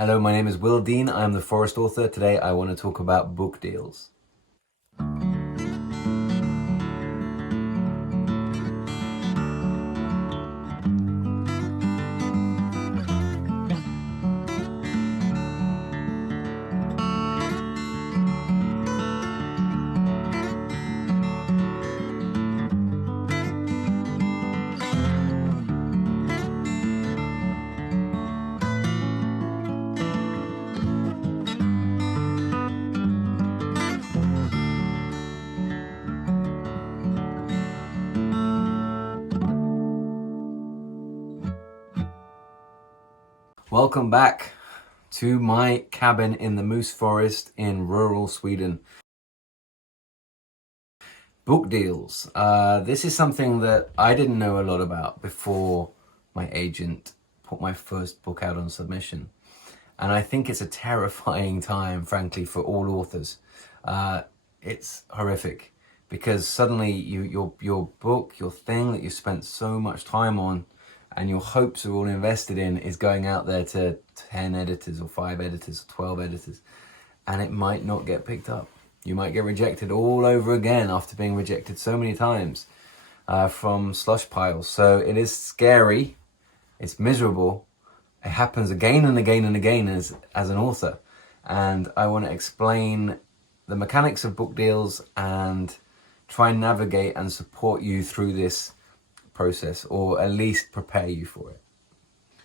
Hello, my name is Will Dean. I'm the Forest author. Today I want to talk about book deals. Welcome back to my cabin in the moose forest in rural Sweden. Book deals. This is something that I didn't know a lot about before my agent put my first book out on submission. And I think it's a terrifying time, frankly, for all authors. It's horrific because suddenly your book, your thing that you spent so much time on and your hopes are all invested in is going out there to 10 editors or 5 editors or 12 editors, and it might not get picked up. You might get rejected all over again after being rejected so many times from slush piles. So it is scary, it's miserable, it happens again and again and again as an author. And I want to explain the mechanics of book deals and try and navigate and support you through this process, or at least prepare you for it.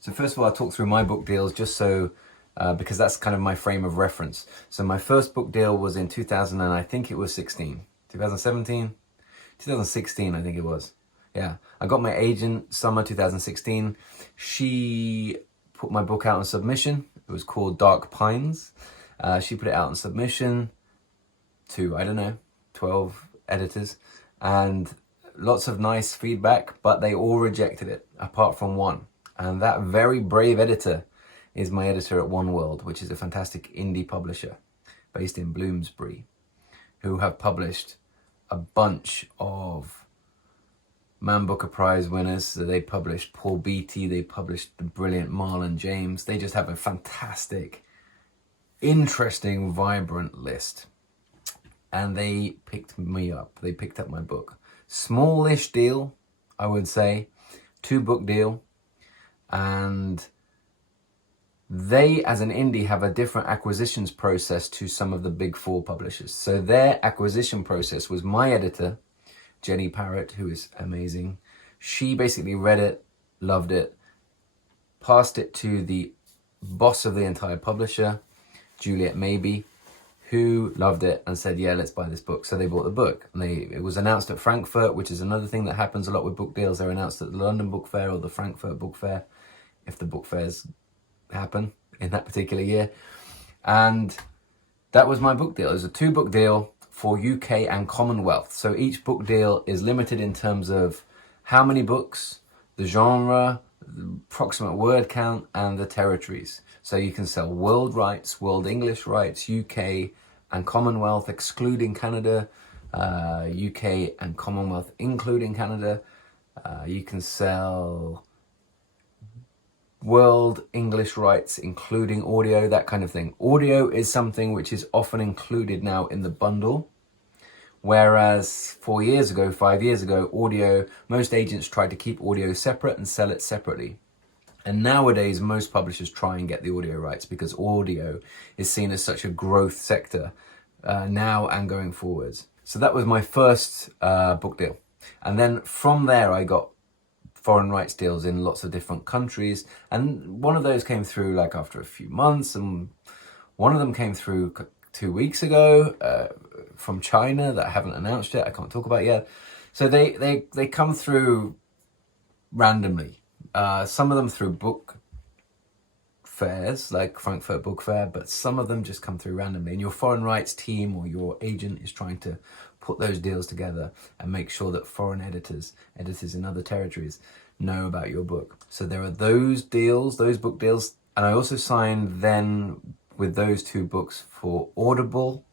So first of all, I'll talk through my book deals just so, because that's kind of my frame of reference. So my first book deal was in 2000 and I think it was 2016, I think it was. Yeah, I got my agent summer 2016. She put my book out on submission. It was called Dark Pines. She put it out on submission to, I don't know, 12 editors, and lots of nice feedback, but they all rejected it apart from one. And that very brave editor is my editor at One World, which is a fantastic indie publisher based in Bloomsbury, who have published a bunch of Man Booker Prize winners. So they published Paul Beatty, they published the brilliant Marlon James. They just have a fantastic, interesting, vibrant list. And they picked me up. They picked up my book. Smallish deal, I would say, 2-book deal. And they, as an indie, have a different acquisitions process to some of the big 4 publishers. So their acquisition process was my editor, Jenny Parrott, who is amazing. She basically read it, loved it, passed it to the boss of the entire publisher, Juliet Maybe, who loved it and said, yeah, let's buy this book. So they bought the book. And it was announced at Frankfurt, which is another thing that happens a lot with book deals. They're announced at the London Book Fair or the Frankfurt Book Fair, if the book fairs happen in that particular year. And that was my book deal. It was a 2-book deal for UK and Commonwealth. So each book deal is limited in terms of how many books, the genre, the approximate word count, and the territories. So you can sell world rights, world English rights, UK and Commonwealth excluding Canada, UK and Commonwealth including Canada. You can sell world English rights including audio, that kind of thing. Audio is something which is often included now in the bundle, whereas 4 years ago, 5 years ago, audio, most agents tried to keep audio separate and sell it separately. And nowadays, most publishers try and get the audio rights because audio is seen as such a growth sector now and going forwards. So that was my first book deal. And then from there, I got foreign rights deals in lots of different countries. And one of those came through like after a few months. And one of them came through 2 weeks ago from China that I haven't announced yet. I can't talk about yet. So they come through randomly. Some of them through book fairs, like Frankfurt Book Fair, but some of them just come through randomly. And your foreign rights team or your agent is trying to put those deals together and make sure that foreign editors in other territories, know about your book. So there are those deals, those book deals. And I also signed then with those 2 books for Audible.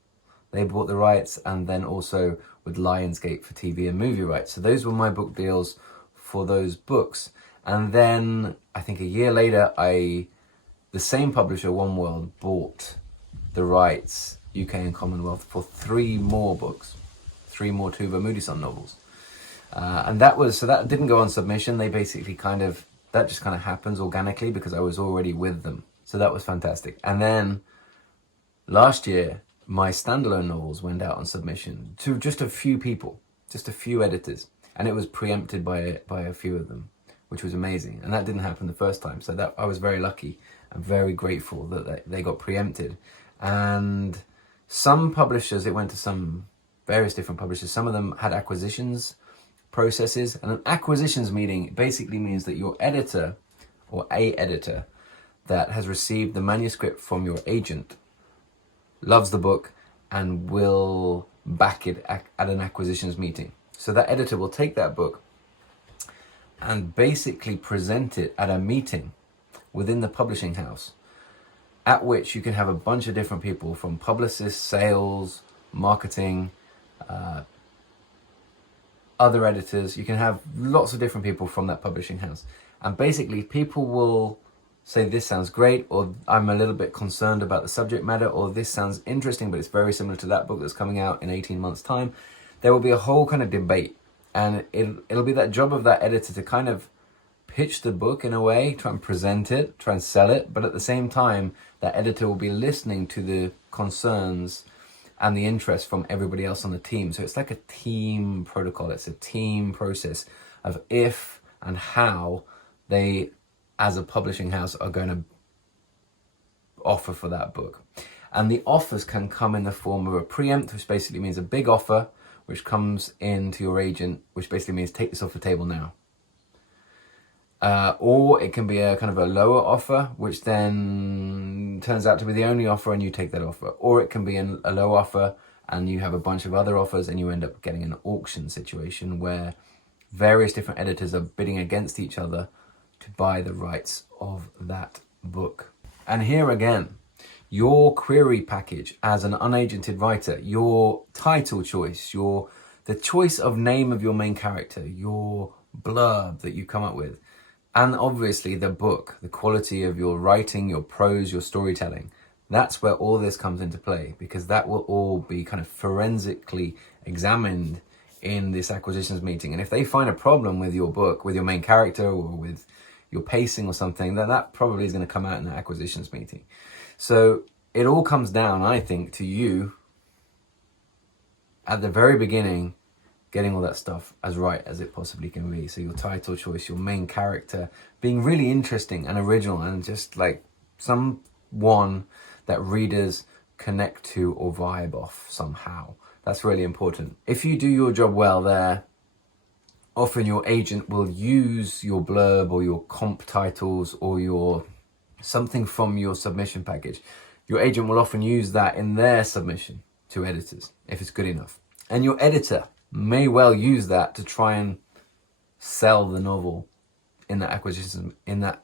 They bought the rights, and then also with Lionsgate for TV and movie rights. So those were my book deals for those books. And then I think a year later, I the same publisher, One World, bought the rights, UK and Commonwealth, for 3 more books, 3 more Tuva Moodyson novels. And that didn't go on submission. They basically that just kind of happens organically because I was already with them. So that was fantastic. And then last year, my standalone novels went out on submission to just a few people, just a few editors. And it was preempted by a few of them, which was amazing. And that didn't happen the first time. So that I was very lucky and very grateful that they got preempted. And some publishers, it went to some various different publishers. Some of them had acquisitions processes. And an acquisitions meeting basically means that your editor or a editor that has received the manuscript from your agent loves the book and will back it at an acquisitions meeting. So that editor will take that book and basically present it at a meeting within the publishing house, at which you can have a bunch of different people from publicists, sales, marketing, other editors. You can have lots of different people from that publishing house. And basically people will say, this sounds great, or I'm a little bit concerned about the subject matter, or this sounds interesting, but it's very similar to that book that's coming out in 18 months' time. There will be a whole kind of debate, and it'll be that job of that editor to kind of pitch the book in a way, try and present it, try and sell it, but at the same time, that editor will be listening to the concerns and the interest from everybody else on the team. So it's like a team protocol, it's a team process of if and how they, as a publishing house, are going to offer for that book. And the offers can come in the form of a preempt, which basically means a big offer, which comes into your agent, which basically means take this off the table now. Or it can be a kind of a lower offer, which then turns out to be the only offer and you take that offer. Or it can be a low offer and you have a bunch of other offers and you end up getting an auction situation where various different editors are bidding against each other to buy the rights of that book. And here again, your query package as an unagented writer, your title choice, the choice of name of your main character, your blurb that you come up with, and obviously the book, the quality of your writing, your prose, your storytelling, that's where all this comes into play, because that will all be kind of forensically examined in this acquisitions meeting. And if they find a problem with your book, with your main character or with your pacing or something, then that probably is going to come out in the acquisitions meeting. So it all comes down, I think, to you at the very beginning getting all that stuff as right as it possibly can be. So your title choice, your main character being really interesting and original and just like someone that readers connect to or vibe off somehow. That's really important. If you do your job well there, often your agent will use your blurb or your comp titles or your something from your submission package. Your agent will often use that in their submission to editors if it's good enough. And your editor may well use that to try and sell the novel in that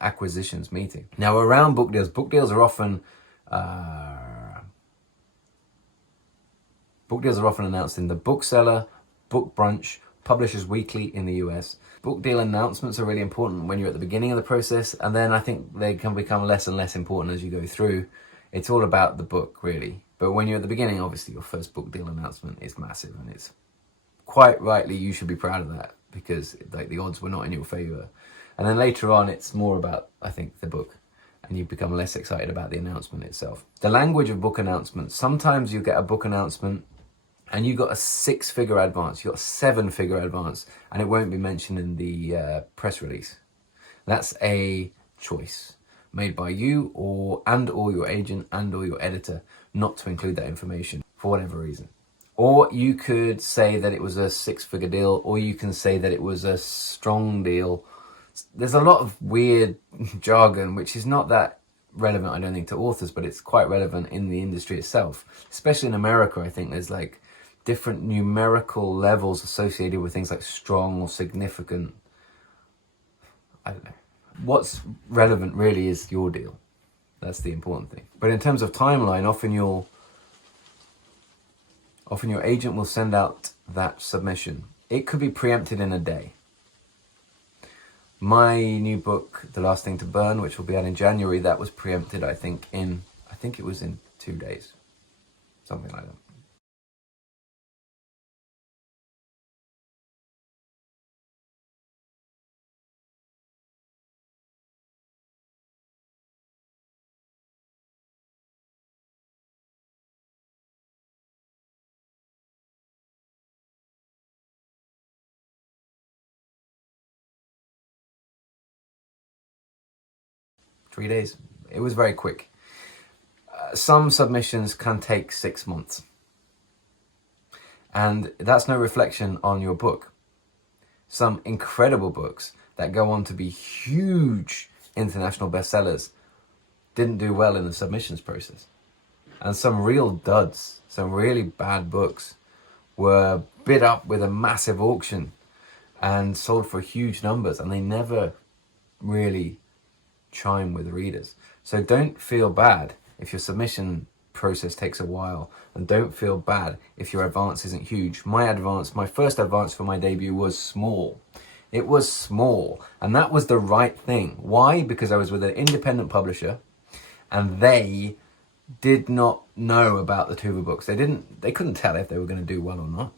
acquisitions meeting. Now around book deals are often announced in the bookseller, book brunch, Publishers Weekly in the US. Book deal announcements are really important when you're at the beginning of the process, and then I think they can become less and less important as you go through. It's all about the book, really. But when you're at the beginning, obviously your first book deal announcement is massive, and it's quite rightly you should be proud of that because like the odds were not in your favor. And then later on, it's more about, I think, the book, and you become less excited about the announcement itself. The language of book announcements. Sometimes you get a book announcement and you got a 6-figure advance, you got a 7-figure advance, and it won't be mentioned in the press release. That's a choice made by you or your agent or your editor not to include that information for whatever reason. Or you could say that it was a 6-figure deal, or you can say that it was a strong deal. There's a lot of weird jargon, which is not that relevant, I don't think, to authors, but it's quite relevant in the industry itself. Especially in America, I think there's like different numerical levels associated with things like strong or significant. I don't know. What's relevant really is your deal. That's the important thing. But in terms of timeline, often your agent will send out that submission. It could be preempted in a day. My new book, The Last Thing to Burn, which will be out in January, that was preempted, I think it was in 2 days. Something like that. 3 days. It was very quick. Some submissions can take 6 months. And that's no reflection on your book. Some incredible books that go on to be huge international bestsellers didn't do well in the submissions process. And some real duds, some really bad books were bid up with a massive auction and sold for huge numbers, and they never really chime with readers. So don't feel bad if your submission process takes a while, and don't feel bad if your advance isn't huge. My first advance for my debut was small. It was small, and that was the right thing. Why? Because I was with an independent publisher, and they did not know about the Tuva books. They couldn't tell if they were going to do well or not.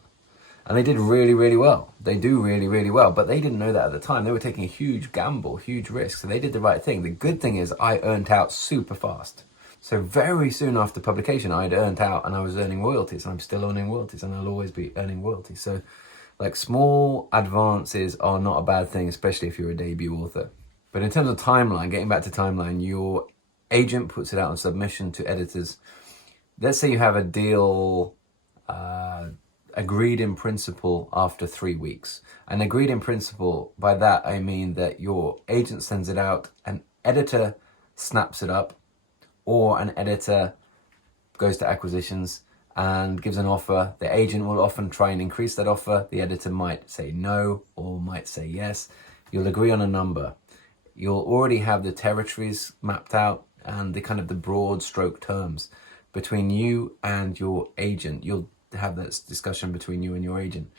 And they did really, really well. They do really, really well. But they didn't know that at the time. They were taking a huge gamble, huge risk. So they did the right thing. The good thing is I earned out super fast. So very soon after publication, I'd earned out and I was earning royalties. And I'm still earning royalties, and I'll always be earning royalties. So like, small advances are not a bad thing, especially if you're a debut author. But in terms of timeline, getting back to timeline, your agent puts it out on submission to editors. Let's say you have a deal agreed in principle after 3 weeks. And agreed in principle, by that I mean that your agent sends it out, an editor snaps it up, or an editor goes to acquisitions and gives an offer. The agent will often try and increase that offer. The editor might say no or might say yes. You'll agree on a number. You'll already have the territories mapped out and the kind of the broad stroke terms between you and your agent. You'll have that discussion between you and your agent.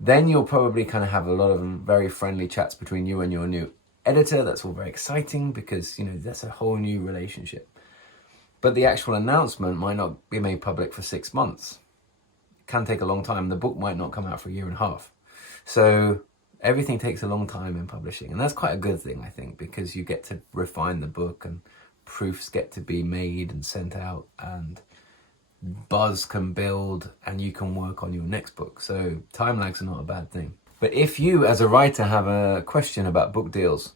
Then you'll probably kind of have a lot of very friendly chats between you and your new editor. That's all very exciting because, you know, that's a whole new relationship. But the actual announcement might not be made public for 6 months. It can take a long time. The book might not come out for 1.5 years. So everything takes a long time in publishing. And that's quite a good thing, I think, because you get to refine the book and proofs get to be made and sent out, and buzz can build, and you can work on your next book. So time lags are not a bad thing. But if you as a writer have a question about book deals,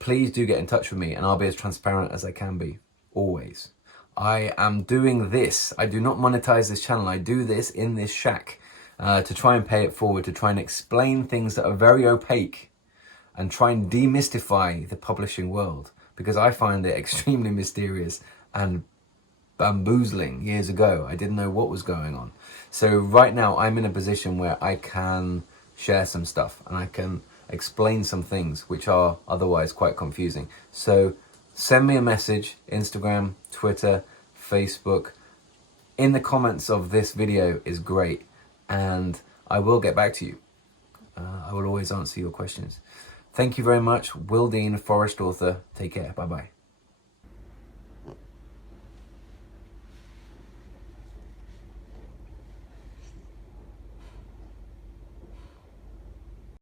please do get in touch with me, and I'll be as transparent as I can be, always. I am doing this. I do not monetize this channel. I do this in this shack to try and pay it forward, to try and explain things that are very opaque and try and demystify the publishing world, because I find it extremely mysterious and bamboozling. Years ago, I didn't know what was going on. So right now I'm in a position where I can share some stuff and I can explain some things which are otherwise quite confusing. So send me a message, Instagram, Twitter, Facebook. In the comments of this video is great, and I will get back to you. I will always answer your questions. Thank you very much. Will Dean, Forest author. Take care. Bye-bye.